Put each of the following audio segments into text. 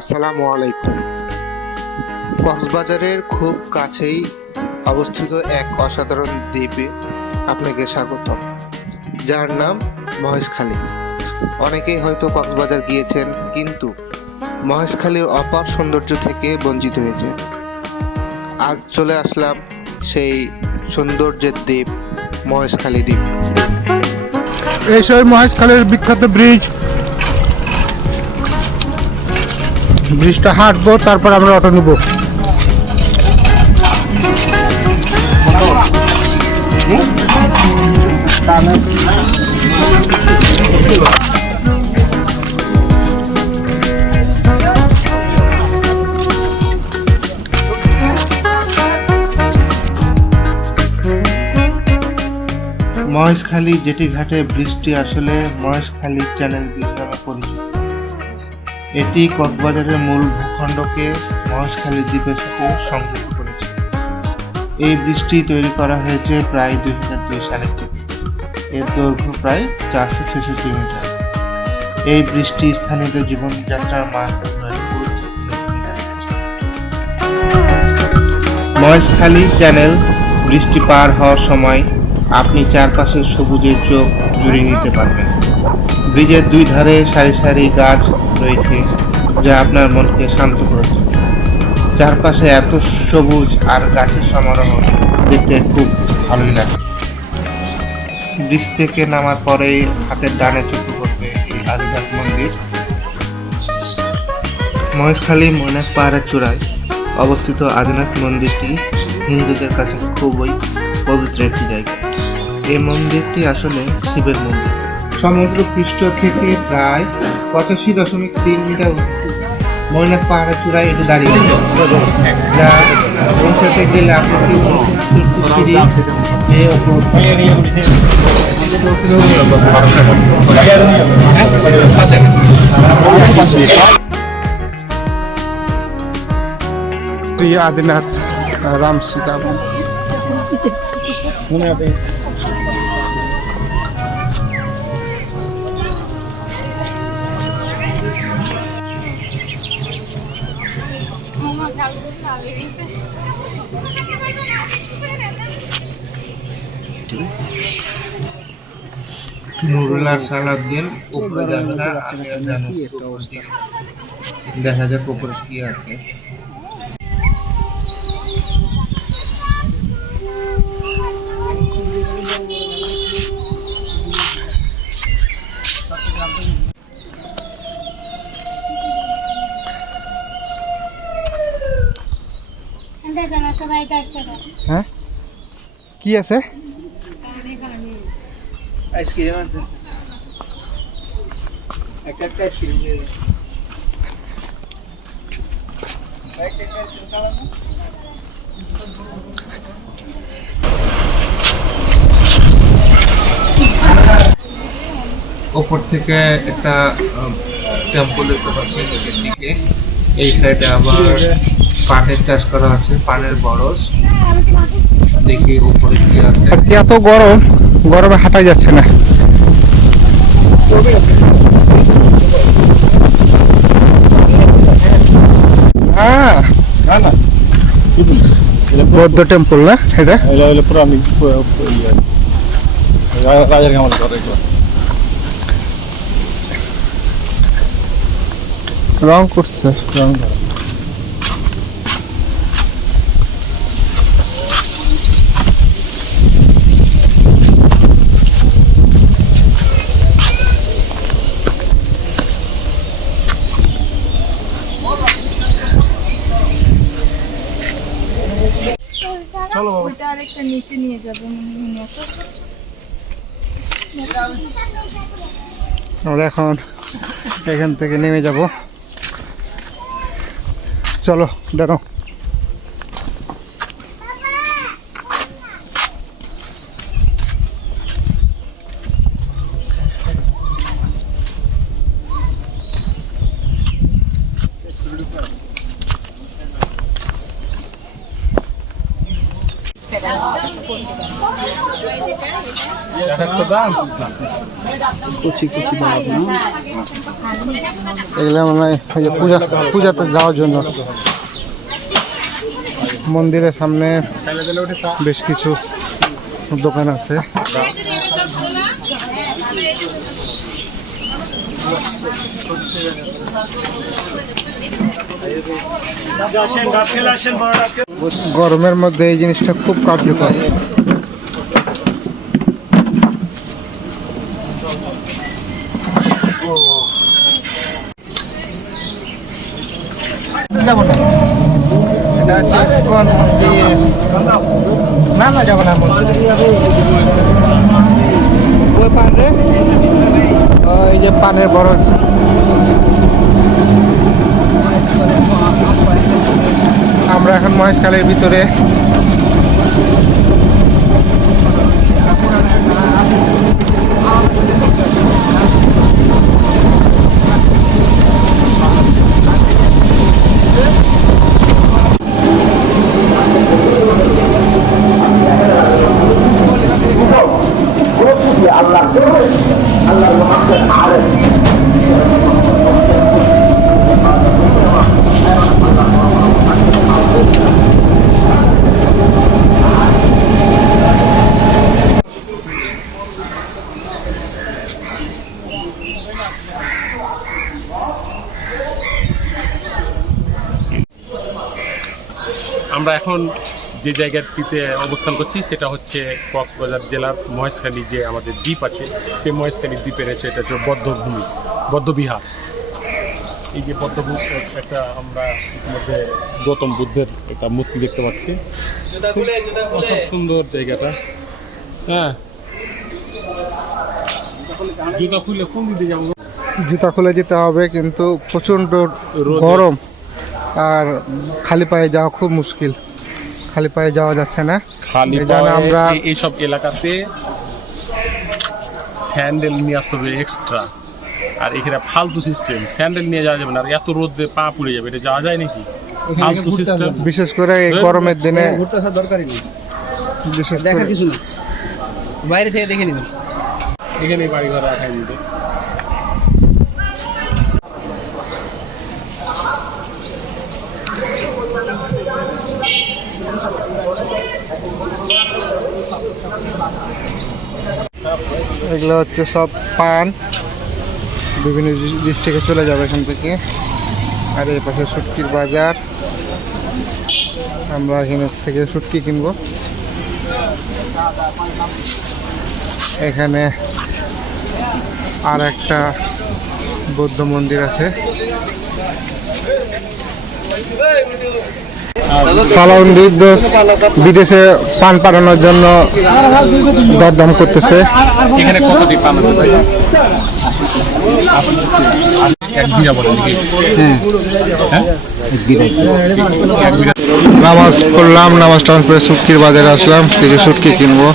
আসসালামু আলাইকুম। কক্সবাজারের খুব কাছেই অবস্থিত এক অসাধারণ দ্বীপে আপনাকে স্বাগতম, যার নাম মহেশখালী। অনেকেই হয়তো কক্সবাজার গিয়েছেন, কিন্তু মহেশখালীর অপার সৌন্দর্য থেকে বঞ্চিত হয়েছেন। আজ চলে আসলাম সেই সৌন্দর্যের দ্বীপ মহেশখালী দ্বীপ। এই সেই মহেশখালীর বিখ্যাত ব্রিজটা হাঁটবো, তারপর আমরা অটো নেবো। মহেশখালী জেটি ঘাটে ব্রিজটি আসলে মহেশখালী চ্যানেল ব্রিজ নামে পরিচিত। এটি কক্সবাজারের মূল ভূখণ্ডকে মহেশখালী দ্বীপের সাথে সংযুক্ত করেছে। এই ব্রিজটি তৈরি করা হয়েছে প্রায় 2002 সালের দিকে। এর দৈর্ঘ্য প্রায় 466 মিটার। এই ব্রিজটি স্থানীয়দের জীবনযাত্রার মান উন্নয়নে গুরুত্বপূর্ণ ভূমিকা রেখেছে। মহেশখালী চ্যানেল ব্রিজটি পার হওয়ার সময় আপনি চারপাশের সবুজের চোখ জুড়ে নিতে পারবেন। ব্রিজের দুই ধারে সারি সারি গাছ রয়েছে, যা আপনার মনকে শান্ত করেছে। চারপাশে এত সবুজ আর গাছের সমারোহ দেখতে খুব ভালোই লাগে। ব্রিজ থেকে নামার পরেই হাতের ডানে চোখে পড়বে এই আদিনাথ মন্দির। মহেশখালী মৈনাক পাহাড়ের চূড়ায় অবস্থিত আদিনাথ মন্দিরটি হিন্দুদের কাছে খুবই পবিত্র একটি জায়গা। এই মন্দিরটি আসলে শিবের মন্দির। সমুদ্র পৃষ্ঠ থেকে প্রায় 85.3 মিটার উঁচু মৈনাক পাহাড়ের চূড়ায় এটি দাঁড়িয়ে আছে, যা পৌঁছাতে গেলে আপনাকে 69 সিঁড়ি বেয়ে ওপর উঠতে শ্রী আদিনাথ রাম সীতা মন্দির। নুরুল আর সালাউদ্দিন উপরে যাবে না, আমি আর জানুস উপর দিকে দেখা যাক উপরে কি আছে। হ্যাঁ, কি আছে? আইসক্রিম আছে, একটা আইসক্রিম দিয়ে দেন। উপর থেকে একটা টেম্পল দেখতে পাচ্ছি নিচের দিকে। এই সাইডে আবার পানের চাষ করা আছে, পানের বরজ। দেখি উপরে কি আছে। আজকে এত গরম, গরমে হাঁটা যাচ্ছে না। বৌদ্ধ টেম্পল না এটা? রাজার কেমন করে রং করছে। চলো বাবা, আরেকটা নিচে নিয়ে যাবো আমরা এখন এখান থেকে নেমে যাব। চলো দাঁড়াও। এগুলো মনে হয় এই যে পূজাতে যাওয়ার জন্য। মন্দিরের সামনে বেশ কিছু দোকান আছে। গরমের মধ্যে এই জিনিসটা খুব কার্যকর। এটা হচ্ছে ইসকন মন্দির। না না যাবো না ওই পান রে, ওই যে পানের বরজ। আমরা এখন মহেশখালীর ভিতরে। আমরা এখন যে জায়গাটিতে অবস্থান করছি সেটা হচ্ছে কক্সবাজার জেলার মহেশখালী যে আমাদের দ্বীপ আছে, সেই মহেশখালী দ্বীপের হচ্ছে এটা হচ্ছে বদ্ধভূমি, বদ্ধবিহার। এই যে বদ্ধভূমি একটা আমরা ইতিমধ্যে গৌতম বুদ্ধের একটা মূর্তি দেখতে পাচ্ছি। খুব সুন্দর জায়গাটা। হ্যাঁ, জুতা খুলে কোন দিকে যাবো? জুতা খুলে যেতে হবে, কিন্তু প্রচণ্ড গরম আর খালি পায়ে যাওয়া খুব মুশকিল। খালি পায়ে যাওয়া যাচ্ছে না। খালি পায়ে আমরা এইসব এলাকাতে স্যান্ডেল নিয়ে আসতে হবে এক্সট্রা। আর এখানে ফালতু সিস্টেম, স্যান্ডেল নিয়ে যাওয়া যাবে না। আর এত রোদে পা পুড়ে যাবে, এটা যাওয়া যায় নাকি? ফালতু সিস্টেম, বিশেষ করে এই গরমের দিনে ঘুরতে আসার দরকারই নেই, বিশেষ দেখার করে কিছু না, বাইরে থেকে দেখে নিবেন। এখানে বাড়ি ঘর রাখাই নিতে। এগুলো হচ্ছে সব পান, বিভিন্ন ডিস্ট্রিক্টে চলে যাবে এখান থেকে। আর এই পাশে শুটকির বাজার, আমরা এখানে থেকে শুটকি কিনবো। এখানে আর একটা বৌদ্ধ মন্দির আছে। সালাউন দোষ বিদেশে পান পাঠানোর জন্য দরদাম করতেছে। এখানে কতটি পান আছে ভাই? এক বিঘা বলে নাকি? হ্যাঁ, এক বিঘা। নামাজ পড়লাম, নামাজ টামাজ পড়ে শুটকির বাজারে আসলাম, কিছু শুটকি কিনবো।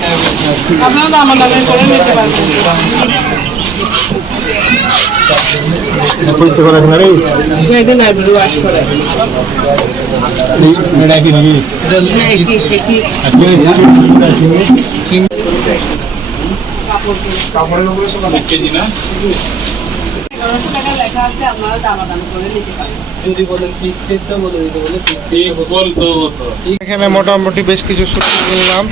এখানে মোটামুটি বেশ কিছু শুটকি কিনলাম।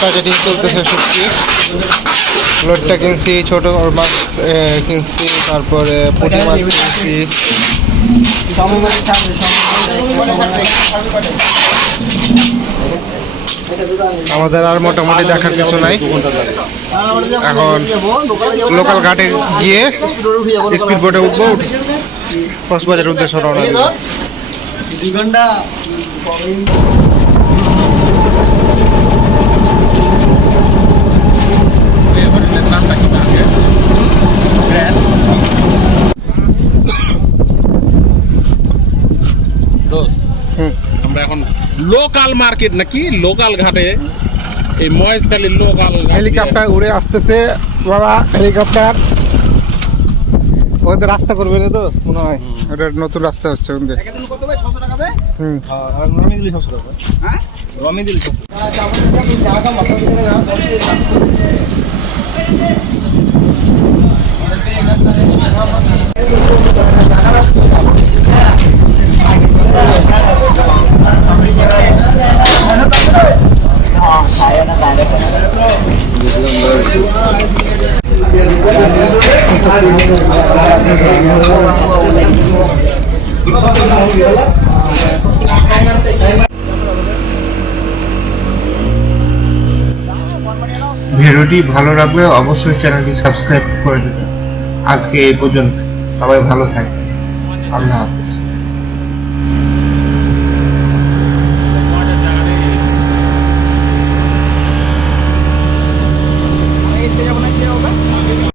প্যাকেটিং চলতেছে শুটকি। লোডটা কিনছি, ছোট মাছ কিনছি, তারপরে পুঁটি মাছ কিনছি। আমাদের আর মোটামুটি দেখার কিছু নাই। এখন লোকাল ঘাটে গিয়ে স্পিড বোটে উঠবো, কক্সবাজারের উদ্দেশ্যে রওনা দেব। আমরা এখন লোকাল মার্কেট নাকি লোকাল ঘাটে, এই মহেশখালীর লোকাল হেলিকপ্টার উড়ে আসতেছে বাবা, হেলিকপ্টার। ওদের রাস্তা করবে না তো মনে হয়, ওটা নতুন রাস্তা হচ্ছে ওদের। হুম রমি দিলি সব হবে রমি দিলি সব ভিডিওটি ভালো লাগলে অবশ্যই চ্যানেলটি সাবস্ক্রাইব করে দেবেন। আজকে এই পর্যন্ত, সবাই ভালো থাকবেন। আল্লাহ হাফেজ। এসে যাবো না, কি হবে?